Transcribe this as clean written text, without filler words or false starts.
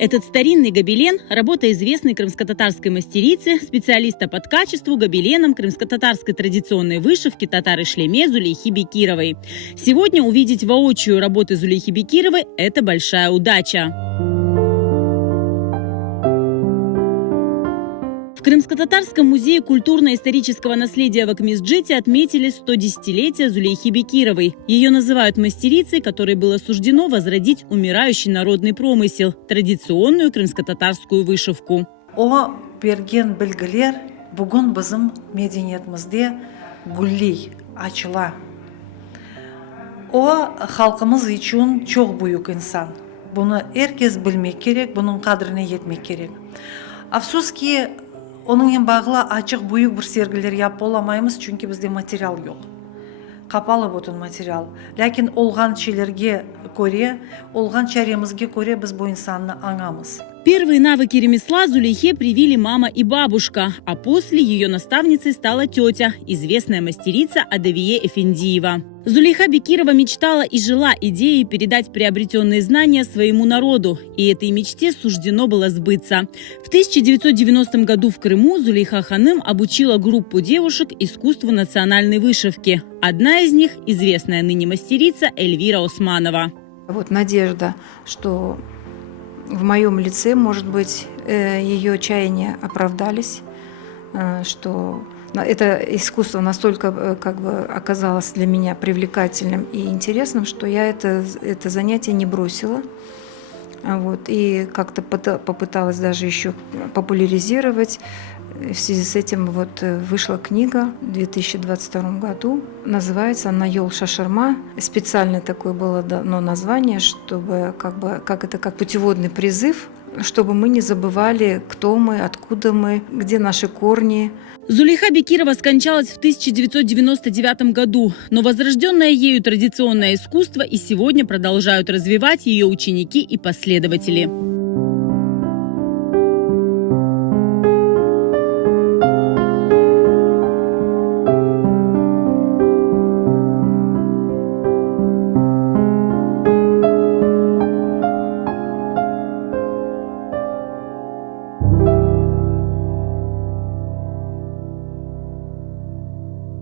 Этот старинный гобелен – работа известной крымско-татарской мастерицы, специалиста по качеству гобеленам крымско-татарской традиционной вышивки татары-шлеме Зулейхи Бекировой. Сегодня увидеть воочию работы Зулейхи Бекировой – это большая удача. В Крымско-татарском музее культурно-исторического наследия в Акмисджите отметили 110-летие Зулейхи Бекировой. Ее называют мастерицей, которой было суждено возродить умирающий народный промысел – традиционную крымско-татарскую вышивку. О берген белгилер бүгін біздің мәдениетімізде гүллей, ачыла. О халқымыз үшін çok büyük insan. Bunu herkes bilmek gerek, bunun kadrine yetmek gerek. Afsus ki onun en bağlı açık büyük bir sergiler yap olamayız çünkü bizde material yok. Kapalı bütün material. Lakin olğan şeylerге көре, olğan çaremizге көре biz bu insanı anamız. Первые навыки ремесла Зулейхе привили мама и бабушка, а после ее наставницей стала тетя, известная мастерица Адавие Эфендиева. Зулейха Бекирова мечтала и жила идеей передать приобретенные знания своему народу, и этой мечте суждено было сбыться. В 1990 году в Крыму Зулейха Ханым обучила группу девушек искусству национальной вышивки. Одна из них – известная ныне мастерица Эльвира Османова. Вот надежда, что в моем лице, может быть, ее чаяния оправдались, что это искусство настолько оказалось для меня привлекательным и интересным, что я это занятие не бросила. Вот, и как-то попыталась даже еще популяризировать. В связи с этим вышла книга в 2022 году. Называется она «Йол Шашарма». Специально такое было дано название, чтобы как путеводный призыв, чтобы мы не забывали, кто мы, откуда мы, где наши корни. Зулейха Бекирова скончалась в 1999 году, но возрожденное ею традиционное искусство и сегодня продолжают развивать ее ученики и последователи.